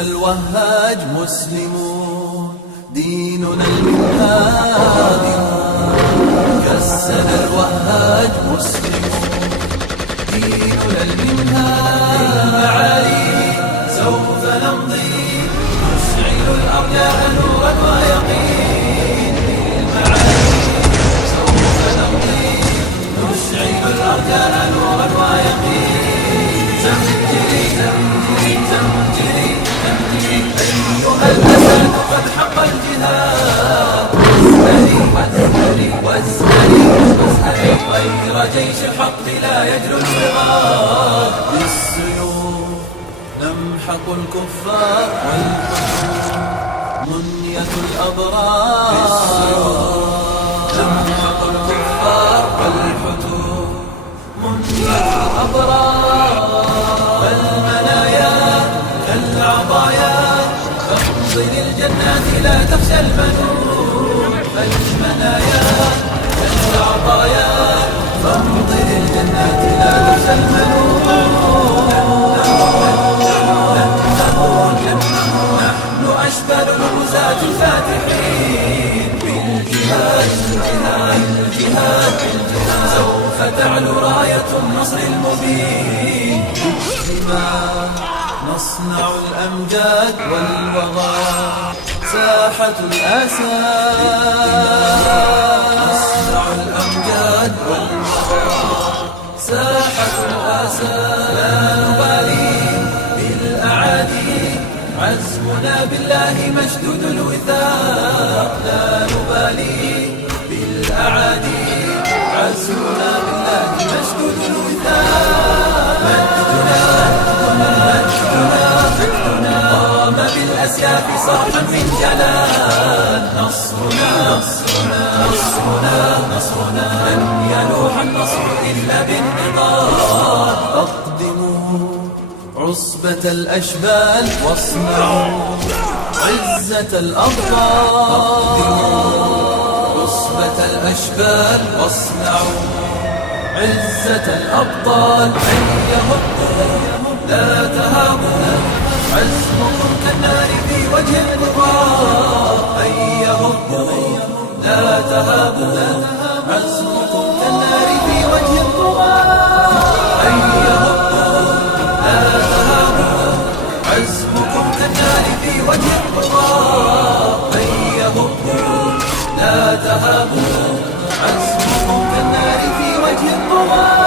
ديننا الوهاج مسلمون، ديننا المنهاج. جسنا الوهاج مسلمون، ديننا المنهاج. للمعالي سوف نمضي، نشعل الأرجاء نورا ويقين. للمعالي سوف نمضي، نشعل الأرجاء نورا ويقين. زمجري زمجري زمجري زمجري أيها الأسد قد حق الجهاد. واسألي واسألي واسألي غير جيش الحق لا يجلو الوغاد. بالسيوف نمحق الكفار والحجوم منية الأبرار. بالسيوف نمحق الكفار والحجوم منية الأبرار. والمنايا كالعطايا فامضي للجنات لا تخشى المنون. المنايا كالعطايا فامضي للجنات لا تخشى المنون. نحن أشبال الغزاة الفاتحين. بالجهاد بالجهاد بالجهاد بالجهاد سوف تعلو راية النصر المبين. بما نصنع الأمجاد والوغى ساحة الأسى. نصنع الأمجاد والوغى ساحة الأسى. لا نبالي بالأعادي عزمنا بالله مشدود الوثاق. لا نبالي بالأعادي عزمنا بالله مشدود الوثاق. مجدنا قام بالأسياف صرحا من جلال. نصرنا نصرنا نصرنا نصرنا لن يلوح النصر إلا بالنضال. أقدموا عصبة الأشبال واصنعوا عزة الأبطال. عصبة الأشبال واصنعوا عزة الأبطال. هيا هبوا لا تهابوا عزمكم كالنار في وجه الكفار. هيا هبوا لا تهابوا عزمكم كالنار في وجه الكفار. هيا هبوا لا تهابوا عزمكم كالنار في وجه الكفار. هيا هبوا لا تهابوا عزمكم كالنار في وجه الكفار.